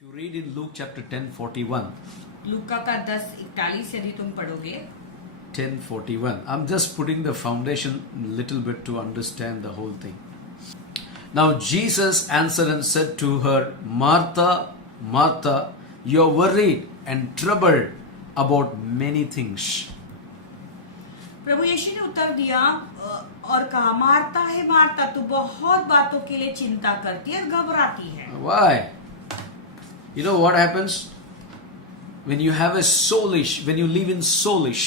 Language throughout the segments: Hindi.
If you read in Luke chapter 10:41, लूका का 10:41 यदि तुम पढ़ोगे 10:41, I'm just putting the foundation a little bit to understand the whole thing. Now Jesus answered and said to her, Martha, Martha, you are worried and troubled about many things. प्रभु यीशु ने उत्तर दिया और कहा, मारता है मारता, तू बहुत बातों के लिए चिंता करती है, घबराती है। Why? You know what happens? When you have a soulish, when you live in soulish,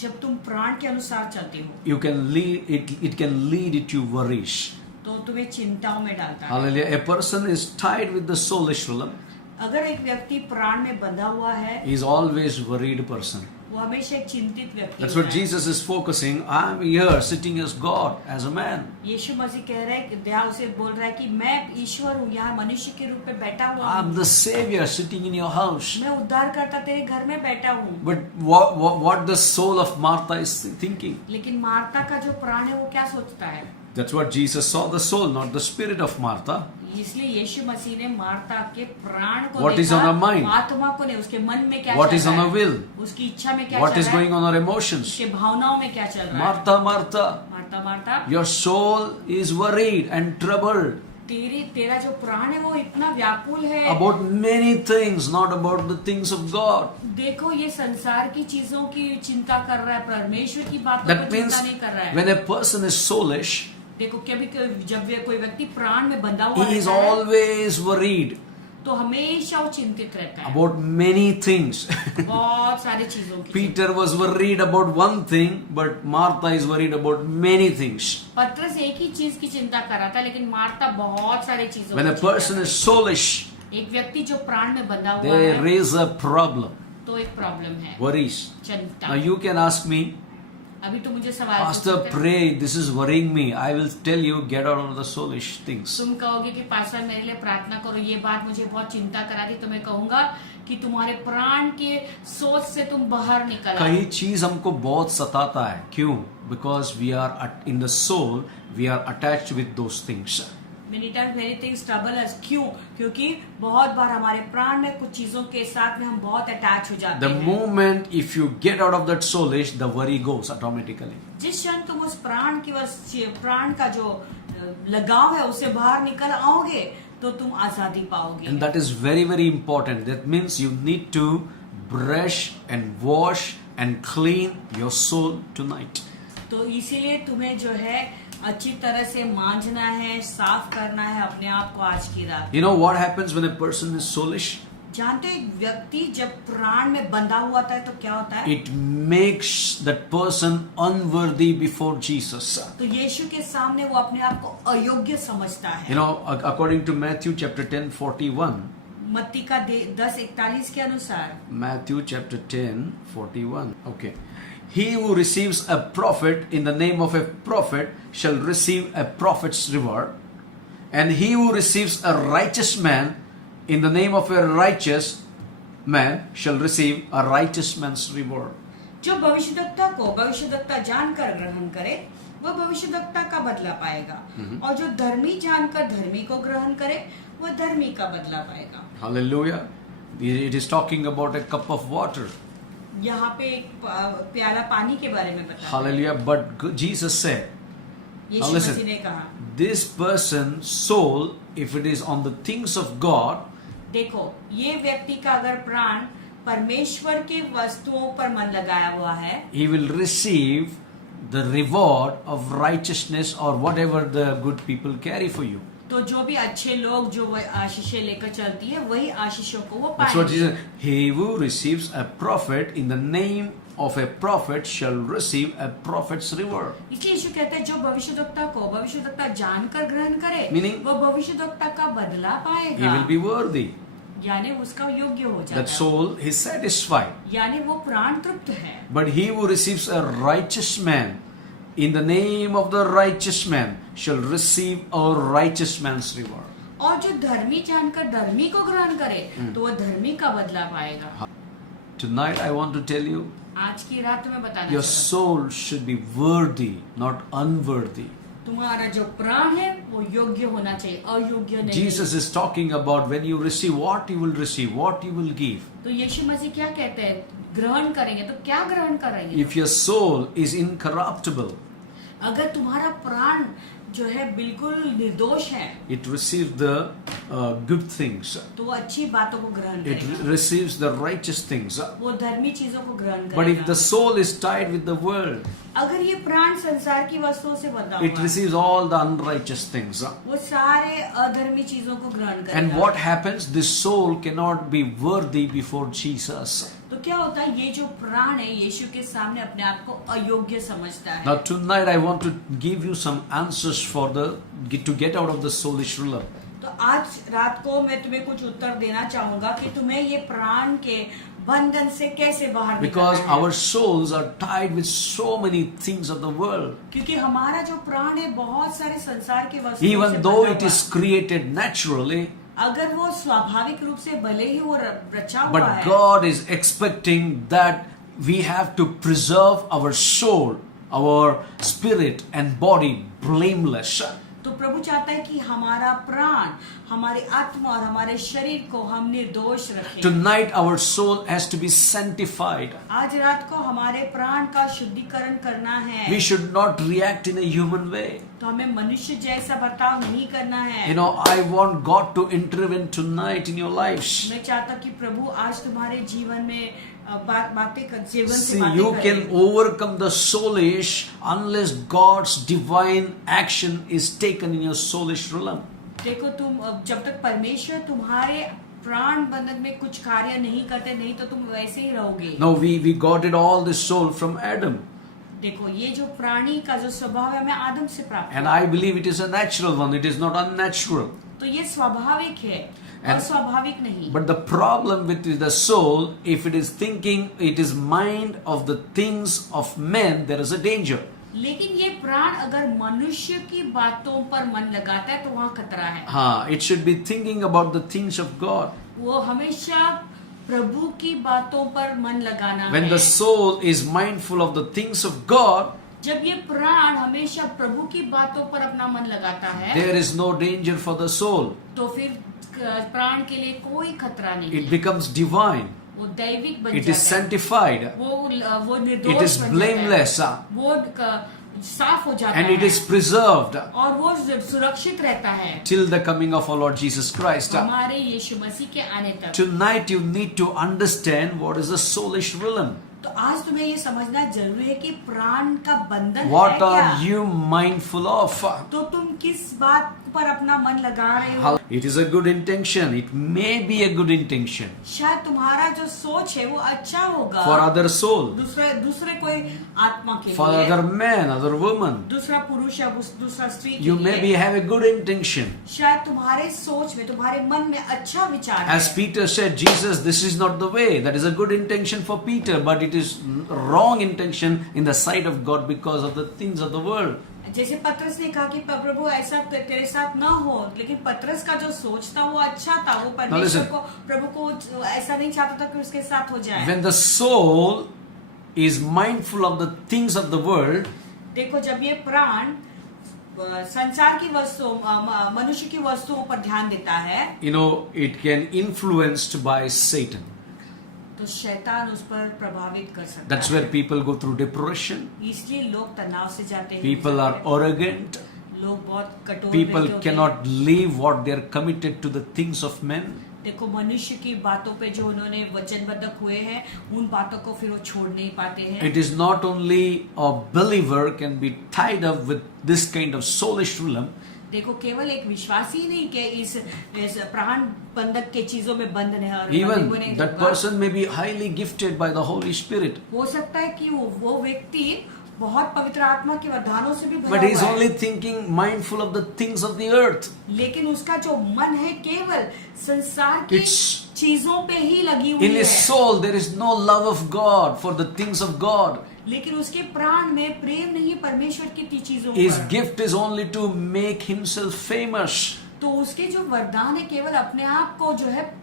जब तुम प्राण के अनुसार चलते हो you can lead it can lead it to worries. तो तुम्हें चिंताओं में डालता है। Hallelujah. A person is tied with the soulish realm. अगर एक व्यक्ति प्राण में बंधा हुआ है, He is always worried person. वो हमेशा एक चिंतित व्यक्ति That's होता what है। Jesus is focusing. I'm here sitting as God, as a man. यीशु मसीह कह रहा है, ध्यान से बोल रहा है कि मैं ईश्वर हूँ, यहाँ मनुष्य के रूप में बैठा हुआ I'm हूँ। the Savior sitting in your house. मैं उद्धारकर्ता तेरे घर में बैठा हूँ। But what the soul of Martha is thinking? लेकिन मार्ता का जो प्राण है वो क्या सोचता है? That's what Jesus saw, the soul, not the spirit of Martha. इसलिए यीशु मसीह ने मार्ता के प्राण को What is देखा, on her mind? आत्मा को नहीं, उसके मन में क्या What चल is on रहा her है, will? उसकी इच्छा में क्या What चल is रहा है, going on her emotions? उसके भावनाओं में क्या चल रहा है। Martha, Martha, Martha Martha, your soul is worried and troubled तेरा जो प्राण है वो इतना व्याकुल है about many things, not about the things of God. देखो ये संसार की चीजों की चिंता कर रहा है, परमेश्वर की बातों That को means चिंता नहीं कर रहा है। when a person is soulish, देखो कभी जब कोई व्यक्ति प्राण में बंधा हुआ he is रहता है, always worried तो हमेशा वो चिंतित रहता है about many things. बहुत सारी चीजों की। Peter was worried about one thing, but Martha is worried about many things. पत्रस एक ही चीज की चिंता कर रहा था, लेकिन मार्ता बहुत सारी चीजों When की a चिंता person कर is soulish, रही है। एक व्यक्ति जो प्राण में बंधा हुआ they है raise a problem, तो एक प्रॉब्लम है, worries. चिंता। Now you can ask me, अभी तो मुझे सवाल पूछ Pastor, सकते हो। pray, this is worrying me. I will tell you, get out of the soulish things. तुम कहोगे कि पास्टर मेरे लिए प्रार्थना करो, ये बात मुझे बहुत चिंता करा दी, तो मैं कहूंगा कि तुम्हारे प्राण के सोच से तुम बाहर निकल आओ। कई चीज हमको बहुत सताता है, क्यों? Because we are in the soul, we are attached with those things. Many times many things trouble us, क्यों? क्योंकि बहुत बार हमारे प्राण में कुछ चीजों के साथ में हम बहुत अटैच हो जाते The हैं। moment if you get out of that soulish, the worry goes automatically. जिस क्षण तुम उस प्राण का जो लगाव है उससे बाहर निकल आओगे तो तुम आजादी पाओगे। And that is very, very important. That means you need to brush and wash and clean your soul tonight. तो इसीलिए तुम्हें जो है अच्छी तरह से मांजना है, साफ करना है अपने आप को आज की रात। You know what happens when a person is soulish? जानते हो एक व्यक्ति जब प्राण में बंधा हुआ था तो क्या होता है? It makes that person unworthy before Jesus. तो यीशु के सामने वो अपने आप को अयोग्य समझता है। You know, according to Matthew chapter 10:41, मत्ती का 10:41 के अनुसार, Matthew chapter 10:41. Okay. He who receives a prophet in the name of a prophet shall receive a prophet's reward. And he who receives a righteous man in the name of a righteous man shall receive a righteous man's reward. जो भविष्यद्वक्ता को भविष्यद्वक्ता जानकर ग्रहण करे वह भविष्यद्वक्ता का बदला पाएगा, और जो धर्मी जानकर धर्मी को ग्रहण करे वह धर्मी का बदला पाएगा। Hallelujah. It is talking about a cup of water. यहाँ पे एक प्याला पानी के बारे में बता। Hallelujah. But Jesus said, Yeshu listen. मसीह ने कहा, this person's soul, if it is on the things of God, देखो ये व्यक्ति का अगर प्राण परमेश्वर के वस्तुओं पर मन लगाया हुआ है, he will receive the reward of righteousness or whatever the good people carry for you. तो जो भी अच्छे लोग जो वह आशीषें लेकर चलती है वही आशीषों को वो That's what पाएंगे। Jesus said. He who receives a prophet in the name of a prophet shall receive a prophet's reward. इसलिए यीशु कहते हैं जो भविष्यद्वक्ता को भविष्यद्वक्ता जानकर ग्रहण करे Meaning, वो भविष्यद्वक्ता का बदला He पाएगा, will be worthy. यानी उसका योग्य हो That जाता है, soul is satisfied. यानी वो प्राण तृप्त है। But he who receives a righteous man in the name of the righteous man shall receive a righteous man's reward. और जो धर्मी जानकर धर्मी को ग्रहण करे तो वह धर्मी का बदला पाएगा। Tonight I want to tell you, आज की रात में बताना your चाहता soul should be worthy, not unworthy. हूं, तुम्हारा जो प्राण है वो योग्य होना चाहिए, अयोग्य नहीं। Jesus is talking about when you receive, what you will receive, what you will give. तो यीशु मसीह क्या कहते हैं, ग्रहण करेंगे तो क्या ग्रहण करेंगे? If your soul is incorruptible, अगर तुम्हारा प्राण जो है बिल्कुल निर्दोष है, it receives the good things. तो वो अच्छी बातों को ग्रहण It करेगा, receives the righteous things. वो धर्मी चीजों को ग्रहण But if करेगा। the soul is tied with the world, अगर ये प्राण संसार की वस्तुओं से बंधा it हुआ है, receives all the unrighteous things. वो सारे अधर्मी चीजों को ग्रहण करेगा। And what happens? This soul cannot be worthy before Jesus. तो क्या होता है, ये जो प्राण है यीशु के सामने अपने आप को अयोग्य समझता है। Now tonight I want to give you some answers for to get out of the soulish realm. तो आज रात को मैं तुम्हें कुछ उत्तर देना चाहूंगा कि तुम्हें ये प्राण के बंधन से कैसे बाहर Because निकलना है। our souls are tied with so many things of the world. क्योंकि हमारा जो प्राण है बहुत सारे संसार के वस्तुओं से Even though बंधा it हुआ is है। created naturally, अगर वो स्वाभाविक रूप से भले ही वो रचा हुआ but है, God is expecting that we have to preserve our soul, our spirit and body blameless. तो प्रभु चाहता है कि हमारा प्राण, हमारी आत्मा और हमारे शरीर को हम निर्दोष रखें। Tonight our soul has to be sanctified. आज रात को हमारे प्राण का शुद्धिकरण करना है। We should not react in a human way. तो हमें मनुष्य जैसा बर्ताव नहीं करना है। You know, I want God to intervene tonight in your lives. मैं चाहता हूं कि प्रभु आज तुम्हारे जीवन में जीवन से See, बातें you करें। can overcome the soulish unless God's divine action is taken in your soulish realm. देखो तुम जब तक परमेश्वर तुम्हारे प्राण बंधन में कुछ कार्य नहीं करते, नहीं तो तुम वैसे ही रहोगे। Now we got it all this soul from Adam. देखो ये जो प्राणी का जो स्वभाव है हमें आदम से प्राप्त And हुआ। I believe it is a natural one. It is not unnatural. तो ये स्वाभाविक है, And- अस्वाभाविक नहीं। But the problem with the soul, if it is thinking, it is mind of the things of men, there is a danger. लेकिन ये प्राण अगर मनुष्य की बातों पर मन लगाता है तो वहाँ खतरा है। It should be thinking about the things of God. वो हमेशा प्रभु की बातों पर मन लगाना When है। the soul is mindful of the things of God, जब ये प्राण हमेशा प्रभु की बातों पर अपना मन लगाता है, there is no danger for the soul. तो फिर प्राण के लिए कोई खतरा नहीं It है। becomes divine. वो दैविक बन It is जाता है। sanctified. वो It निर्दोष is बन जाता है। blameless. वो साफ हो जाता And है it is preserved और वो सुरक्षित रहता है till the coming of our Lord Jesus Christ. हमारे यीशु मसीह के आने तक। Tonight you need to understand what is the soulish realm. तो आज तुम्हें ये समझना जरूरी है कि प्राण का बंधन What है क्या? are you mindful of? तो तुम किस बात पर अपना मन लगा रहे हो? How, it is a good intention. It may be a good intention शायद तुम्हारा जो सोच है वो अच्छा होगा for other soul, दूसरे कोई आत्मा के for लिए, other man, other woman. दूसरा पुरुष या दूसरा स्त्री के You लिए। may be have a good intention. शायद तुम्हारे सोच में, तुम्हारे मन में अच्छा विचार As है। Peter said, Jesus, this is not the way. That is a good intention for Peter, but it is wrong intention in the sight of God because of the things of the world. जैसे पतरस ने कहा कि प्रभु ऐसा तेरे साथ ना हो, लेकिन पतरस का जो सोच था वो अच्छा था, वो परमेश्वर listen. को, प्रभु को ऐसा नहीं चाहता था कि उसके साथ हो जाए। When the soul is mindful of the things of the world, देखो जब ये प्राण संसार की वस्तुओं, मनुष्य की वस्तुओं पर ध्यान देता है, you know, it can influenced by Satan. तो शैतान उस पर प्रभावित कर सकता That's है। where people go through depression. इसलिए लोग तनाव से जाते हैं, People are arrogant. लोग बहुत कठोर People रहते होते हैं। cannot live what they are committed to the things of men. देखो मनुष्य की बातों पे जो उन्होंने वचनबद्ध हुए हैं, उन बातों को फिर वो छोड़ नहीं पाते हैं। It is not only a believer can be tied up with this kind of soulish realm. देखो केवल एक विश्वासी ही नहीं कि इस प्राण बंधक के चीजों में बंधन है, और Even को नहीं that होगा। person may be highly gifted by the Holy Spirit, हो सकता है कि वो व्यक्ति बहुत पवित्र आत्मा के वरदानों से भी भरा but he is हुआ है, only thinking mindful of the things of the earth. लेकिन उसका जो मन है केवल संसार की It's- चीजों पे ही लगी हुई In his है। soul, there is no love of God for the things of God. लेकिन उसके प्राण में प्रेम नहीं परमेश्वर की चीजों His पर। gift is only to make himself famous. तो उसके जो वरदान है केवल अपने आप को जो है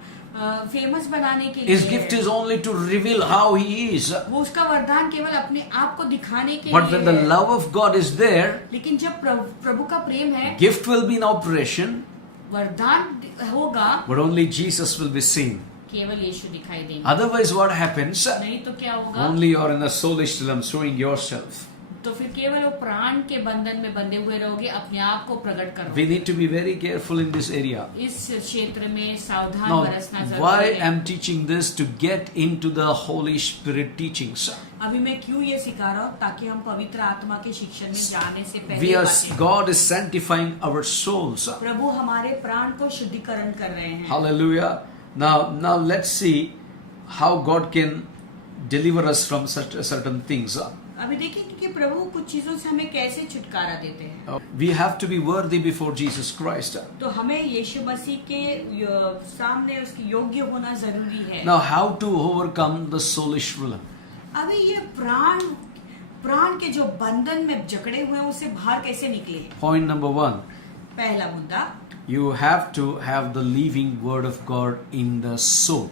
फेमस बनाने के लिए His gift is only to reveal how he is. वो उसका वरदान केवल अपने आप को दिखाने के But लिए when the है। love of God is there, लेकिन जब प्रभु का प्रेम है, gift will be in operation, वरदान होगा, but only Jesus will be seen. केवल यीशु दिखाई देंगे। Otherwise, what happens? नहीं तो क्या होगा? Only you are in the soulish realm showing yourself. तो फिर केवल वो प्राण के बंधन में बंधे हुए रहोगे, अपने आप को प्रकट We करोगे। need to be very careful in this area. इस क्षेत्र में सावधान Now, बरसना जरूरी why है। I'm teaching this to get into the Holy Spirit teachings. अभी मैं क्यों ये सिखा रहा हूँ, ताकि हम पवित्र आत्मा के शिक्षण में जाने से We पहले are, बातें- God is sanctifying our souls. प्रभु हमारे प्राण को शुद्धिकरण कर रहे हैं। Hallelujah. Now let's see how God can deliver us from such certain things. अभी देखेंगे कि प्रभु कुछ चीजों से हमें कैसे छुटकारा देते हैं। We have to be worthy before Jesus Christ. तो हमें यीशु मसीह के सामने उसकी योग्य होना जरूरी है। Now, how to overcome the soulish realm? अभी ये प्राण के जो बंधन में जकड़े हुए हैं, उससे बाहर कैसे निकले? Point number 1. पहला मुद्दा, You have to have the living word of God in the soul.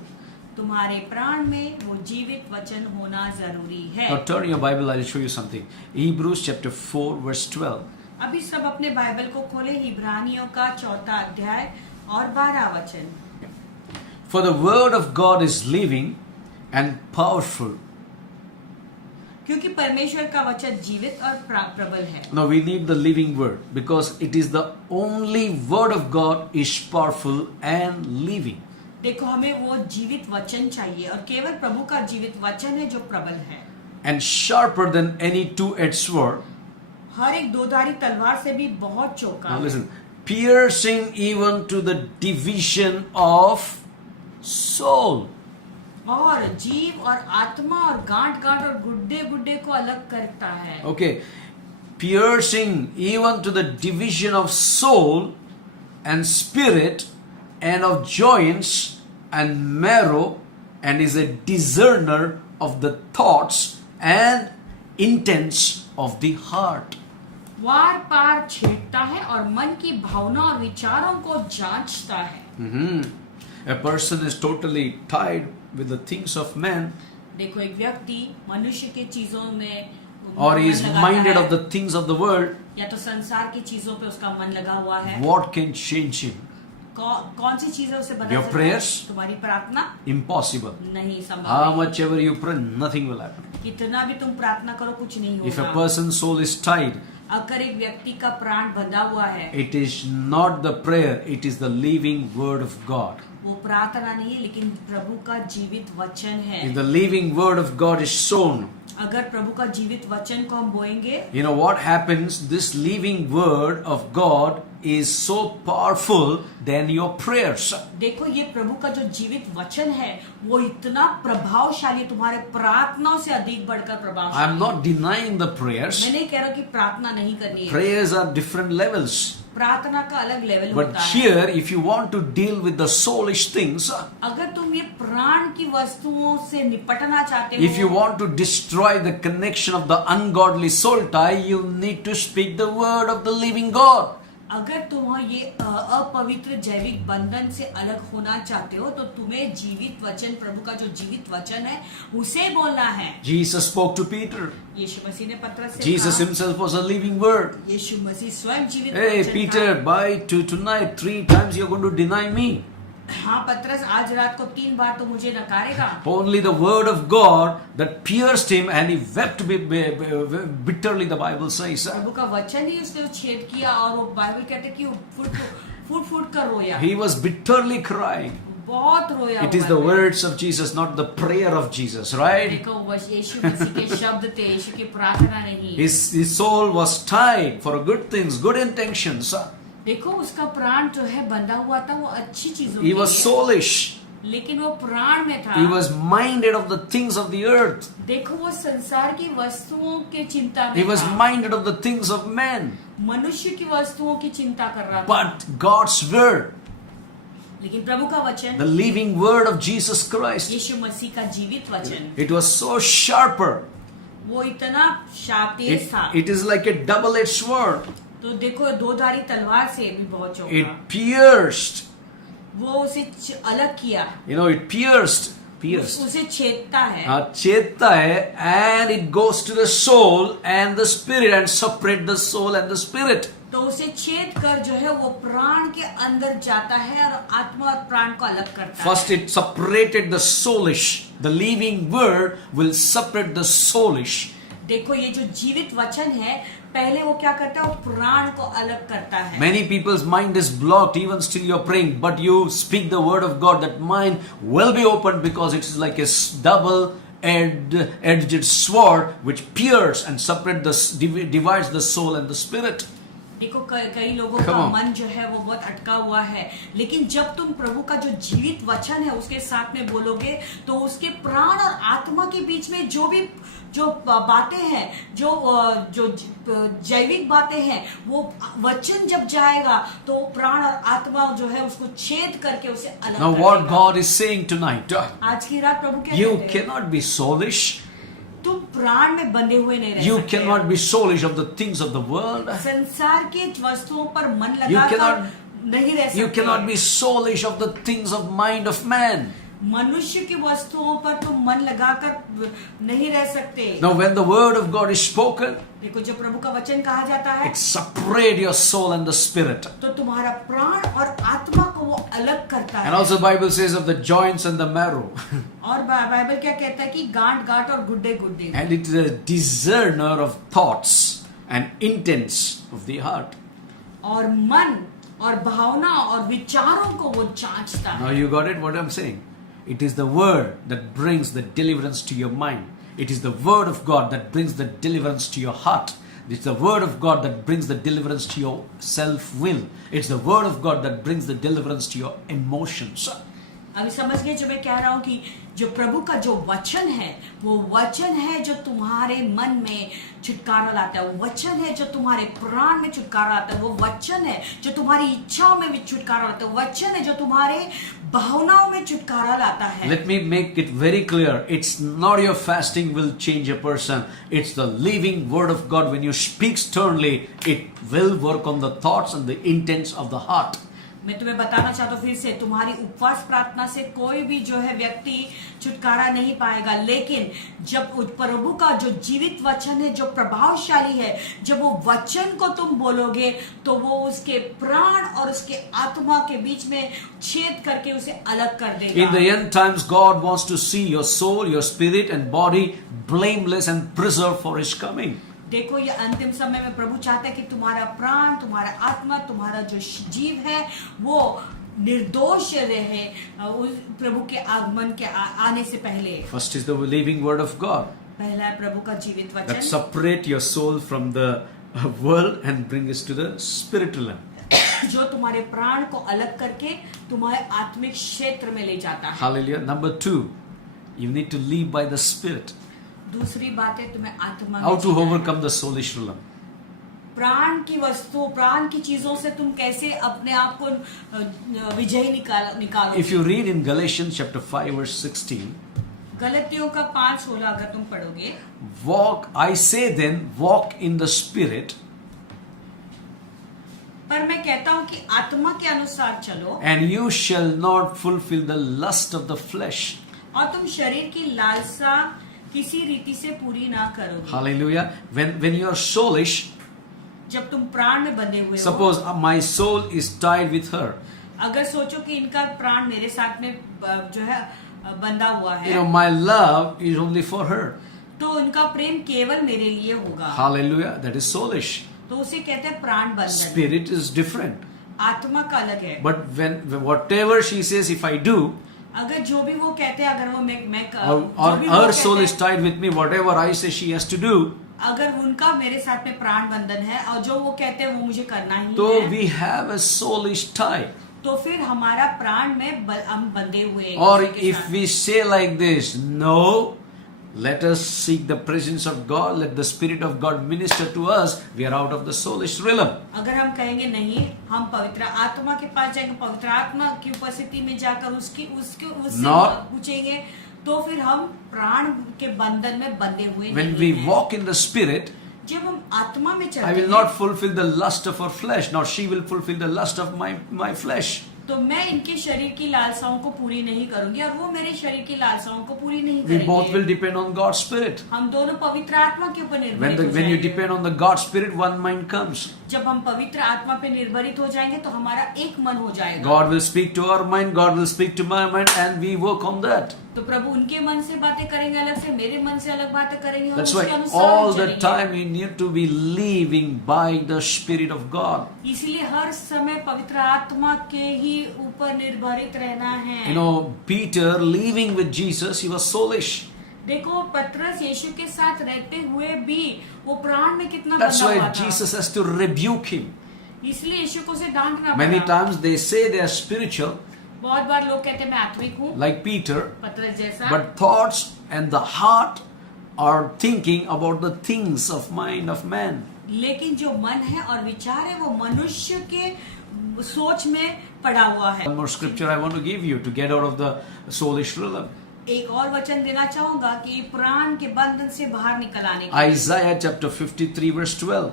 तुम्हारे प्राण में वो जीवित वचन होना जरूरी है। Now turn your Bible, I'll show you something. Hebrews chapter 4 verse 12. अभी सब अपने बाइबल को खोले, इब्रानियों का 4 अध्याय और 12 वचन। For the word of God is living and powerful. क्योंकि परमेश्वर का वचन जीवित और प्रबल है। Now we need the living word because it is the only word of God is powerful and living. देखो, हमें वो जीवित वचन चाहिए और केवल प्रभु का जीवित वचन है जो प्रबल है। And sharper than any two-edged sword. हर एक दोधारी तलवार से भी बहुत चौका Now है। listen, piercing even to the division of soul. और जीव और आत्मा और गांठ गांठ और गुड्डे गुड्डे को अलग करता है। Okay, piercing even to the division of soul and spirit and of joints and marrow, and is a discerner of the thoughts and intents of the heart. वार पार छेड़ता है और मन की भावना और विचारों को जांचता है। A person is totally tied with the things of man, देखो, एक व्यक्ति मनुष्य के चीजों में or he is मन लगाता minded है, of the things of the world. या तो संसार की चीजों पे उसका मन लगा हुआ है। What can change him? कौन सी चीजें उसे बदल Your सकती prayers? है? तुम्हारी प्रार्थना Impossible. नहीं संभव How है। much ever you pray, nothing will happen. कितना भी तुम प्रार्थना करो, कुछ नहीं If a होगा। person's soul is tied, अगर एक व्यक्ति का प्राण बंधा हुआ है, it is not the prayer, it is the living word of God. वो प्रार्थना नहीं है, लेकिन प्रभु का जीवित वचन है। If the living word of God is sown, अगर प्रभु का जीवित वचन को हम बोएंगे, you know what happens? This living word of God is so powerful than your prayers. देखो, ये प्रभु का जो जीवित वचन है वो इतना प्रभावशाली, तुम्हारे प्रार्थनाओं से अधिक बढ़कर I प्रभावशाली। am not denying the prayers. मैं नहीं कह रहा कि प्रार्थना नहीं करनी है, Prayers are different levels. प्रार्थना का अलग लेवल But होता है। here, if you want to deal with the soulish things, अगर तुम ये प्राण की वस्तुओं से निपटना चाहते हो, if you want to destroy the connection of the ungodly soul tie, you need to speak the word of the living God. अगर तुम ये अपवित्र जैविक बंधन से अलग होना चाहते हो, तो तुम्हें जीवित वचन, प्रभु का जो जीवित वचन है उसे बोलना है। Jesus spoke to Peter. यीशु मसीह ने पतरस से Jesus कहा, himself was a living word. यीशु मसीह स्वयं जीवित Hey वचन Peter, था। by tonight 3 times you're going to deny me. हाँ पतरस, आज रात को 3 बार तो मुझे नकारेगा। Only the word of God that pierced him and he wept bitterly, the Bible says. प्रभु का वचन ही उसने छेद किया और वो बाइबल कहते कि फुट फुट कर रोया, He was bitterly crying. बहुत रोया। It is the words of Jesus, not the prayer of Jesus, right? देखो, वो यीशु मसीह के शब्द थे, यीशु की प्रार्थना नहीं। His soul was tied for good things, good intentions. देखो, उसका प्राण जो है बंधा हुआ था वो अच्छी चीजों He के was लिए, soulish. लेकिन वो प्राण में था। He was minded of the things of the earth. देखो, वो संसार की वस्तुओं के चिंता He में was था, minded of the things of men. मनुष्य की वस्तुओं की चिंता कर रहा था। But God's word, लेकिन प्रभु का वचन, the living word of Jesus Christ, यीशु मसीह का जीवित वचन, it was so sharper. वो इतना तेज था। It is like a double-edged sword. तो देखो, 2 धारी तलवार से भी बहुत चौका। It pierced वो उसे अलग किया, It pierced. उसे छेदता है, छेदता है, and it goes to the soul and the spirit and separate the soul and the spirit. तो उसे छेद कर जो है वो प्राण के अंदर जाता है और आत्मा और प्राण को अलग करता है. First it separated the soulish. The living word will separate the soulish. देखो ये जो जीवित वचन है, पहले वो क्या करता है, वो प्राण को अलग करता है. Many people's mind is blocked even still you're praying, but you speak the word of God, that mind will be opened because it is like a double-edged sword which pierces and divides the soul and the spirit. देखो कई लोगों का मन जो है वो बहुत अटका हुआ है, लेकिन जब तुम प्रभु का जो जीवित वचन है उसके साथ में बोलोगे तो उसके प्राण और आत्मा के बीच में जो बातें हैं, जो जैविक बातें हैं, वो वचन जब जाएगा तो प्राण और आत्मा जो है उसको छेद करके उसे अलग Now what God is saying tonight, आज की रात प्रभु क्या you कहते हैं? cannot be soulish. तुम प्राण में बंधे हुए नहीं रह You सकते. cannot be soulish of the things of the world. संसार की वस्तुओं पर मन You लगाकर cannot- नहीं रह सकते. You cannot be soulish of the things of mind of man. मनुष्य की वस्तुओं पर तुम मन लगाकर नहीं रह सकते. Now when the word of God is spoken, देखो जब प्रभु का वचन कहा जाता है it separates your soul and the spirit. तो तुम्हारा प्राण और आत्मा को वो अलग करता And है. also the Bible says of the joints and the marrow. और बाइबल क्या कहता है कि गांठ गांठ और गुड्डे गुड्डे. And it is a discerner of thoughts and intents of the heart. और मन और भावना और विचारों को वो जांचता Now है. you got it what I'm saying? It is the word that brings the deliverance to your mind. It is the word of God that brings the deliverance to your heart. It's the word of God that brings the deliverance to your self-will. It's the word of God that brings the deliverance to your emotions. अभी समझ गए जो मैं कह रहा हूँ कि जो प्रभु का जो वचन है वो वचन है जो तुम्हारे मन में छुटकारा लाता है. वो वचन है जो तुम्हारे प्राण में छुटकारा लाता है. वो वचन है जो तुम्हारी इच्छाओं में भी छुटकारा लाता है. वचन है जो तुम्हारे भावनाओं में छुटकारा लाता है. Let me make it very clear. It's not your fasting will change a person. It's the living word of God. When you speak sternly, it will work on the thoughts and the intents of the heart. मैं तुम्हें बताना चाहता हूँ फिर से, तुम्हारी उपवास प्रार्थना से कोई भी जो है व्यक्ति छुटकारा नहीं पाएगा, लेकिन जब प्रभु का जो जीवित वचन है जो प्रभावशाली है, जब वो वचन को तुम बोलोगे तो वो उसके प्राण और उसके आत्मा के बीच में छेद करके उसे अलग कर देगा. In the end times, God wants to see your soul, your spirit and body blameless and preserved for His coming. देखो ये अंतिम समय में प्रभु चाहता है कि तुम्हारा प्राण, तुम्हारा आत्मा, तुम्हारा जो जीव है वो निर्दोष रहे उस प्रभु के आगमन के आने से पहले. First is the living word of God पहला है प्रभु का जीवित that वचन separate your soul from the world and bring us to the spiritual realm. जो तुम्हारे प्राण को अलग करके तुम्हारे आत्मिक क्षेत्र में ले जाता है. Hallelujah. Number 2, you need to live by the Spirit. दूसरी बात है तुम्हें आत्मा How में to जीना है. overcome the soulish realm. प्राण की वस्तु, प्राण की चीजों से तुम कैसे अपने आप को विजयी निकालो. If you read in Galatians chapter 5 verse 16, गलतियों का 5:16 अगर तुम पढ़ोगे, walk, I say then, walk in the Spirit, पर मैं कहता हूँ कि आत्मा के अनुसार चलो and you shall not fulfill the lust of the flesh. और तुम शरीर की लालसा किसी रीति से पूरी ना करोगे. Hallelujah. When you are soulish, जब तुम प्राण में बंधे हुए हो, suppose my soul is tied with her. अगर सोचो कि इनका प्राण मेरे साथ में जो है बंधा हुआ है, My love is only for her. तो उनका प्रेम केवल मेरे लिए होगा. Hallelujah. That is soulish. तो उसे कहते हैं प्राण बंधन. Spirit is different. आत्मा का अलग है. But when whatever she says, if I do, अगर जो भी वो कहते हैं, अगर वो मैं or जो भी वो her soul कहते is हैं, tied with me, whatever I say she has to do, अगर उनका मेरे साथ में प्राण बंधन है और जो वो कहते हैं वो मुझे करना ही so है, we have a soulish tie. तो फिर हमारा प्राण में हम बंधे हुए हैं. Or किसी के if साथ. we say like this, no, let us seek the presence of God, let the Spirit of God minister to us, we are out of the soulish realm. अगर हम कहेंगे नहीं, हम पवित्र आत्मा के पास जाएंगे, पवित्र आत्मा की उपस्थिति में जाकर उससे पूछेंगे, तो फिर हम प्राण के बंधन में बंधे हुए When नहीं we हैं. walk in the Spirit, जब हम आत्मा में I चलते will हैं, not fulfill the lust of her flesh, nor she will fulfill the lust of my flesh. तो मैं इनके शरीर की लालसाओं को पूरी नहीं करूंगी और वो मेरे शरीर की लालसाओं को पूरी नहीं We both will करेंगे। depend on God's Spirit. हम दोनों पवित्र आत्मा के ऊपर निर्भरित हो When you जाएंगे। depend on the God's Spirit, one mind comes. जब हम पवित्र आत्मा पे निर्भरित हो जाएंगे तो हमारा एक मन हो जाएगा। God will speak to our mind, God will speak to my mind, and we work on that. तो प्रभु उनके मन से बातें करेंगे अलग से, मेरे मन से अलग बातें करेंगे और That's उसके why अनुसार all हम the चलेंगे। time we need to be living by the Spirit of God. इसीलिए हर समय पवित्र आत्मा के ही ऊपर निर्भरित रहना है। You know, Peter living with Jesus, he was soulish. देखो पतरस यीशु के साथ रहते हुए भी वो प्राण में कितना That's बंधा हुआ why था। Jesus has to rebuke him. इसलिए यीशु को उसे डांटना Many पड़ा। times they say they are spiritual, बहुत बार लोग कहते हैं मैं आत्मिक हूँ, like Peter, पतरस जैसा, but thoughts and the heart are thinking about the things of mind of man. लेकिन जो मन है और विचार है वो मनुष्य के सोच में पड़ा हुआ है। One more scripture I want to give you to get out of the soulish rhythm. एक और वचन देना चाहूंगा कि प्राण के बंधन से बाहर निकल आने के लिए। Isaiah chapter 53 verse 12.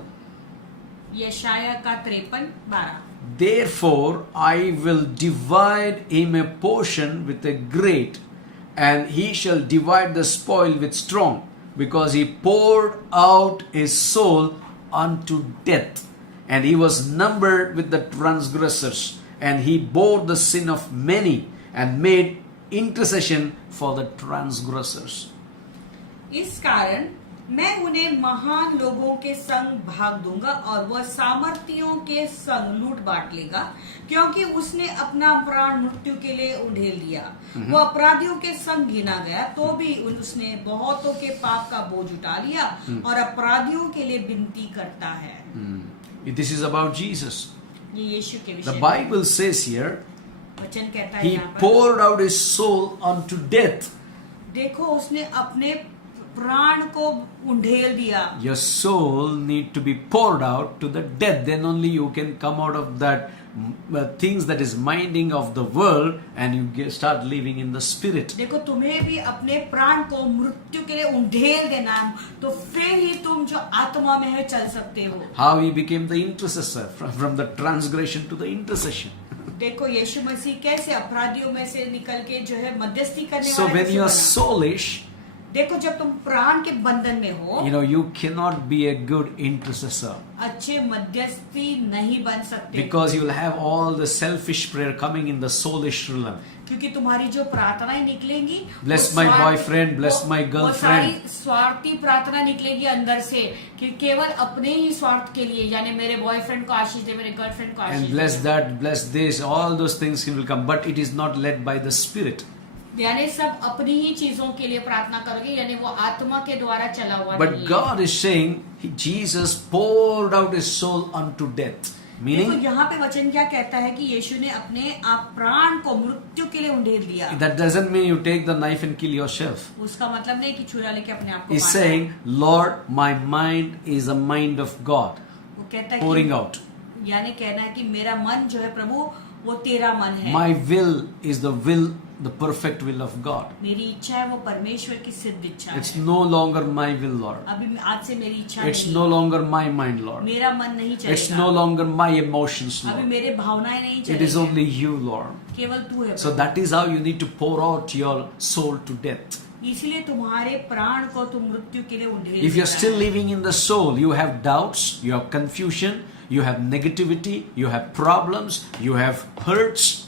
यशाया का 53:12। Therefore I will divide him a portion with a great, and he shall divide the spoil with strong, because he poured out his soul unto death, and he was numbered with the transgressors, and he bore the sin of many, and made intercession for the transgressors. इस कारण मैं उन्हें महान लोगों के संग भाग दूंगा और वह सामर्थियों के संग लूट बांट लेगा, क्योंकि उसने अपना प्राण मृत्यु के लिए उंडेल दिया। वह अपराधियों के संग गिना गया तो भी उसने बहुतों के पाप का बोझ उठा लिया और अपराधियों के लिए विनती करता है। This is about Jesus. ये यीशु के The विषय Bible says here, वचन कहता है he यहाँ पर, poured out his soul unto death. देखो उसने अपने प्राण को उंडेल दिया। Your soul need to be poured out to the death. Then only you can come out of that things that is minding of the world, and you start living in the spirit. देखो तुम्हें भी अपने प्राण को मृत्यु के लिए उंडेल देना है, तो फिर ही तुम जो आत्मा में है चल सकते हो। How he became the intercessor from the transgression to the intercession. देखो यीशु मसीह कैसे अपराधियों में से निकल के जो है मध्यस्थी करने So वाले when में से you are बना। soulish, देखो जब तुम प्राण के बंधन में हो, you know you cannot be a good intercessor, अच्छे मध्यस्थी नहीं बन सकते, because you will have all the selfish prayer coming in the soulish realm. क्योंकि तुम्हारी जो प्रार्थनाएं निकलेंगी, Bless वो my स्वार्थ- boyfriend, bless my वो girlfriend. सारी स्वार्थी प्रार्थना निकलेगी अंदर से कि केवल अपने ही स्वार्थ के लिए, यानी मेरे बॉयफ्रेंड को आशीष दे, मेरे गर्लफ्रेंड को And Ashish bless they, that, bless this, all those things will come, but it is not led by the Spirit. यानी सब अपनी ही चीजों के लिए प्रार्थना करोगे, यानी वो आत्मा के द्वारा चला हुआ But नहीं है। God is saying, Jesus poured out his soul unto death. देखो Meaning, यहाँ पे वचन क्या कहता है कि यीशु ने अपने आप प्राण को मृत्यु के लिए उंडेल दिया। that doesn't mean you take the knife and kill yourself. उसका मतलब नहीं कि छुरा लेके अपने आप को He's मारना। saying, Lord, my mind is a mind of God, वो कहता है pouring कि, out. यानी कहना है कि मेरा मन जो है प्रभु वो तेरा मन है। My will is the will, the perfect will of God. मेरी इच्छा है वो परमेश्वर की सिद्ध इच्छा It's है। no longer my will, Lord. अभी आज से मेरी इच्छा It's नहीं, no longer my mind, Lord. मेरा मन नहीं चलेगा। It's no longer my emotions, अभी Lord. मेरे भावनाएं नहीं It is चलेगी, only you, Lord. केवल तू है। So that is how you need to pour out your soul to death. इसीलिए तुम्हारे प्राण को तुम मृत्यु के लिए उंडेल If you're देना still है। living in the soul, you have doubts, you have confusion, you have negativity, you have problems, you have hurts.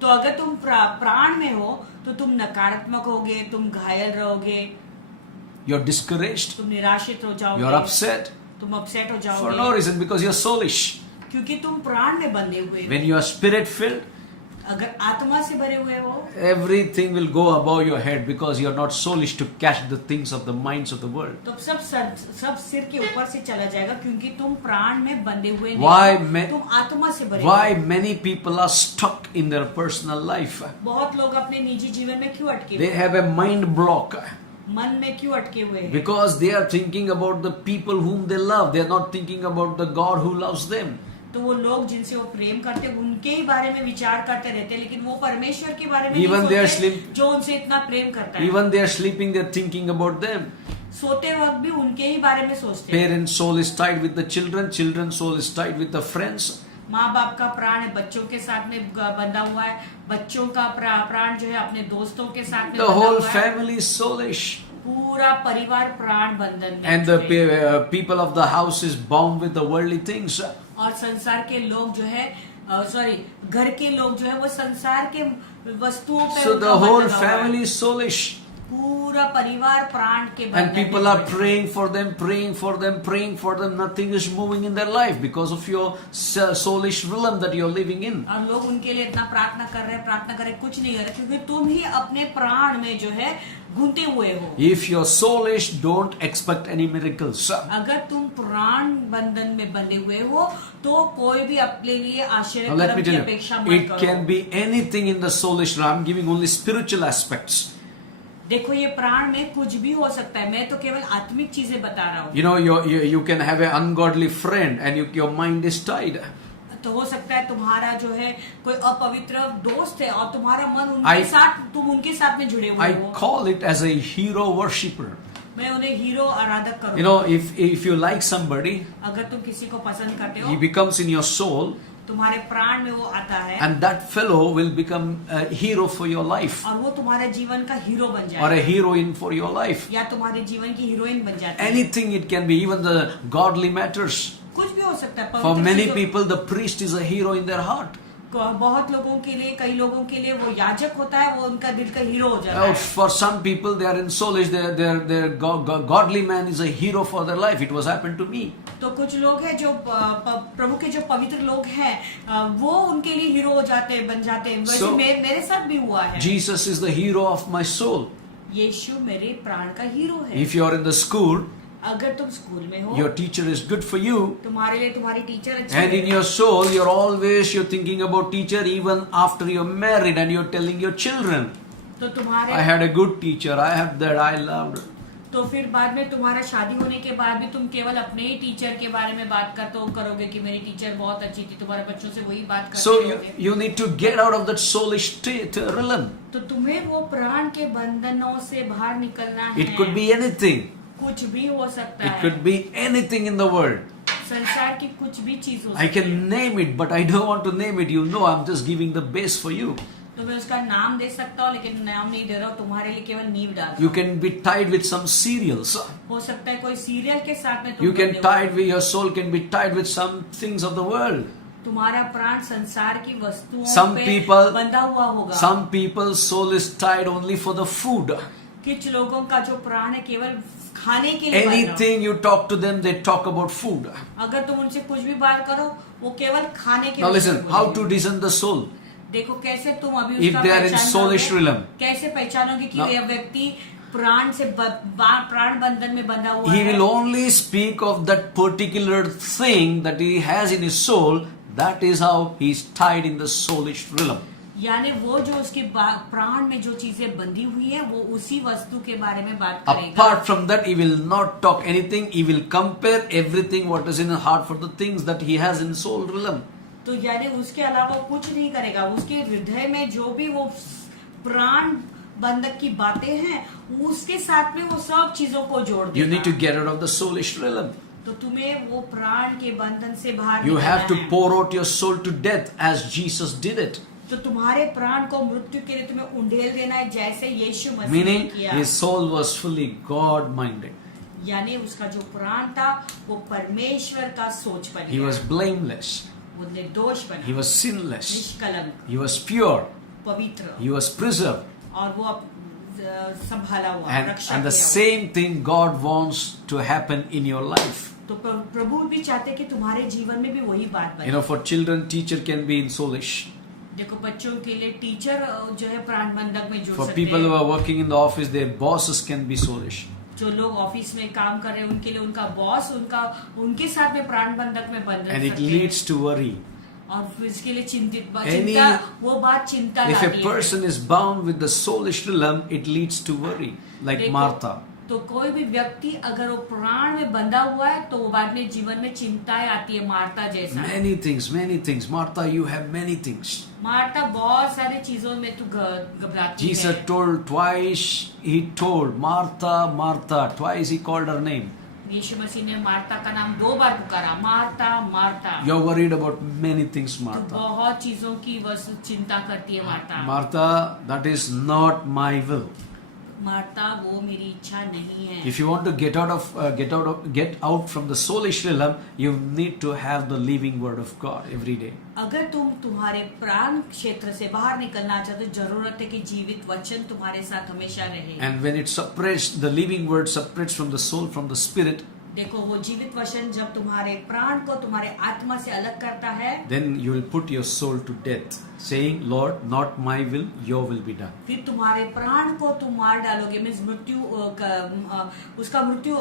तो अगर तुम प्राण में हो तो तुम नकारात्मक होगे, तुम घायल रहोगे, You're discouraged, तुम निराशित हो जाओगे, you're upset तुम अपसेट हो for जाओगे, no reason, because you're soulish. क्योंकि तुम प्राण में बंधे हुए हो। When you are spirit filled, अगर आत्मा से भरे हुए हो everything will go above your head, because you're not soulish to catch the things of the minds of the world. तो सब सिर के ऊपर से चला जाएगा, क्योंकि तुम प्राण में बंधे हुए नहीं Why हो, ma- तुम आत्मा से भरे Why हो। many people are stuck in their personal life? बहुत लोग अपने निजी जीवन में क्यों अटके They हुए have a mind block, मन में क्यों अटके हुए हैं? because they are thinking about the people whom they love. They are not thinking about the God who loves them. तो वो लोग जिनसे वो प्रेम करते हैं उनके ही बारे में विचार करते रहते हैं, लेकिन वो परमेश्वर के बारे में Even नहीं they are सोचते sleep- जो उनसे इतना प्रेम करता है। Even they are sleeping, they are thinking about them. सोते वक्त भी उनके ही बारे में सोचते हैं। Parents' soul is tied with the children, children's soul is tied with the friends. माँ बाप का प्राण है बच्चों के साथ में बंधा हुआ है, बच्चों का प्राण जो है अपने दोस्तों के साथ में The बंधा whole हुआ है, family is soulish. पूरा परिवार प्राण बंधन में And the है। people of the house is bound with the worldly things. और संसार के लोग जो है घर के लोग जो है वो संसार के वस्तुओं पे So उनका the whole बंधन हुआ है। family is soulish. पूरा परिवार प्राण के And बंधन people में are है। praying for them, praying for them, praying for them. Nothing is moving in their life because of your soulish realm that you're living in. और लोग उनके लिए इतना प्रार्थना कर रहे हैं, कुछ नहीं कर रहे, क्योंकि तुम ही अपने प्राण में जो है घुलते हुए हो। If you're soulish, don't expect any miracles. अगर तुम प्राण बंधन में बंधे हुए हो तो कोई भी अपने लिए आश्चर्य Now let me की tell अपेक्षा you, मत it करो। can be anything in the soulish realm. I'm giving only spiritual aspects. देखो ये प्राण में कुछ भी हो सकता है, मैं तो केवल आत्मिक चीजें बता रहा हूँ। You know, you can have an ungodly friend and your mind is tied. तो हो सकता है तुम्हारा जो है कोई अपवित्र दोस्त है और तुम्हारा मन उनके साथ, तुम उनके साथ में जुड़े हुए I हो। call it as a hero worshipper. मैं उन्हें हीरो आराधक करूँ। You know, if you like somebody, अगर तुम किसी को पसंद करते he हो, becomes in your soul, तुम्हारे प्राण में वो आता है and that fellow will become a hero for your life और वो तुम्हारे जीवन का हीरो बन or जाए a heroine for your life. या तुम्हारे जीवन की हीरोइन बन जाती है। Anything it can be, even the godly matters. कुछ भी हो सकता है। For पवित्र many चीजों- people, the priest is a hero in their heart. बहुत लोगों के लिए, कई लोगों के लिए वो याजक होता है, वो उनका दिल का हीरो हो जाता Oh, है। for some people, they are in soulish. Their godly man is a hero for their life. It was happened to me. तो कुछ लोग हैं जो प्रभु के जो पवित्र लोग हैं, वो उनके लिए हीरो हो जाते हैं, बन जाते हैं। वैसे So, मेरे साथ भी हुआ है। Jesus is the hero of my soul. यीशु मेरे प्राण का हीरो है। If you are in the school, अगर तुम स्कूल में हो, your teacher is good for you. तुम्हारे लिए तुम्हारी टीचर अच्छी And in है। your soul, you're thinking about teacher even after you're married and you're telling your children, तो तुम्हारे I had a good teacher, I had that, I loved. तो फिर बाद में तुम्हारा शादी होने के बाद भी तुम केवल अपने ही टीचर के बारे में बात करोगे कि मेरी टीचर बहुत अच्छी थी, तुम्हारे बच्चों से वही बात करते So रहोगे। you need to get out of that soulish realm. तो तुम्हें वो प्राण के बंधनों से बाहर निकलना है। It could be anything. कुछ भी हो सकता It है। could be anything in the world. संसार की कुछ भी चीज हो I सकती है। can name it, but I don't want to name it. You know, I'm just giving the base for you. तो मैं उसका नाम दे सकता हूँ, लेकिन नाम नहीं दे रहा हूँ, तुम्हारे लिए केवल नींव डाल You can be tied with some cereals. हो सकता है कोई सीरियल के साथ में तुम You can बंधे हो। tied with your soul can be tied with some things of the world. तुम्हारा प्राण संसार की वस्तुओं Some पे people- बंधा हुआ होगा। Some people's soul is tied only for the food. कुछ लोगों का जो प्राण है केवल खाने के लिए बंधा हुआ। Anything you talk to them, they talk about food. अगर तुम उनसे कुछ भी बात करो, वो केवल खाने के Now विषय listen, में how बोलेंगे। to discern the soul? देखो कैसे तुम अभी If उसका they are in पहचान soulish करोगे, realm. कैसे पहचानोगे कि Now- यह व्यक्ति प्राण से प्राण बंधन में बंधा हुआ He है। will only speak of that particular thing that he has in his soul. That is how he is tied in the soulish realm. यानी वो जो उसके प्राण में जो चीजें बंधी हुई है, वो उसी वस्तु के बारे में बात करेगा। Apart from that, he will not talk anything. He will compare everything what is in his heart for the things that he has in soul realm. तो यानी उसके अलावा कुछ नहीं करेगा। उसके हृदय में जो भी वो प्राण बंधक की बातें हैं, उसके साथ में वो सब चीजों को जोड़ देगा। You need to get out of the soulish realm. तो तुम्हें वो प्राण के बंधन से बाहर You निकलना have to है। pour out your soul to death as Jesus did it. तो तुम्हारे प्राण को मृत्यु के लिए तुम्हें उंडेल देना है, जैसे यीशु मसीह ने Meaning, किया। his soul was fully God-minded. यानी उसका जो प्राण था वो परमेश्वर का सोच बन He गया। was blameless. वो निर्दोष बना, He was sinless. निष्कलंक, He was pure. पवित्र, He was preserved. और वो संभाला हुआ, रक्षा And the किया हुआ। same thing God wants to happen in your life. तो प्रभु भी चाहते कि तुम्हारे जीवन में भी वही बात बने। You know, for children, teacher can be in soulish. देखो बच्चों के लिए टीचर जो है प्राण बंधक में जुड़ For सकते people who हैं। are working in the office, their bosses can be soulish. जो लोग ऑफिस में काम कर रहे हैं, उनके लिए उनका बॉस उनके साथ में प्राण बंधक में बंधन And it सकते हैं। leads to worry. और फिर इसके लिए चिंता, Any- वो बात चिंता If a लाती है। person is bound with the soulish realm, it leads to worry. Like देखो, Martha. तो कोई भी व्यक्ति अगर वो प्राण में बंधा हुआ है, तो वो बाद में जीवन में चिंताएं आती है, मार्ता जैसा। Many things. Martha, you have many things. Martha बहुत सारी चीजों में तू घबराती Jesus है। told twice, he told Martha, Martha. Twice he called her name. यीशु मसीह ने मार्ता का नाम 2 बार पुकारा, Martha Martha. You're worried about many things, तो Martha. बहुत चीजों की वस्तु चिंता करती है Martha. Martha, that is not my will. Martha, वो मेरी इच्छा नहीं है। If you want to get out from the soulish realm, you need to have the living word of God every day. अगर तुम तुम्हारे प्राण क्षेत्र से बाहर निकलना चाहते हो, जरूरत है कि जीवित वचन तुम्हारे साथ हमेशा रहे। And when it separates, the living word separates from the soul, from the spirit, देखो, वो जीवित वचन जब तुम्हारे प्राण को तुम्हारे आत्मा से अलग करता है, then you will put your soul to death, saying, Lord, not my will, your will be done. फिर तुम्हारे प्राण को तुम मार डालोगे, मीन्स उसका मृत्यु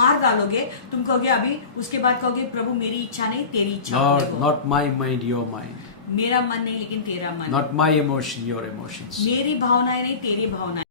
मार डालोगे। तुम कहोगे अभी, उसके बाद कहोगे प्रभु मेरी इच्छा नहीं तेरी इच्छा Lord, हो। not my mind, your mind. मेरा मन नहीं लेकिन तेरा मन। Not my emotion, your emotions. मेरी भावनाएं नहीं तेरी भावनाएं।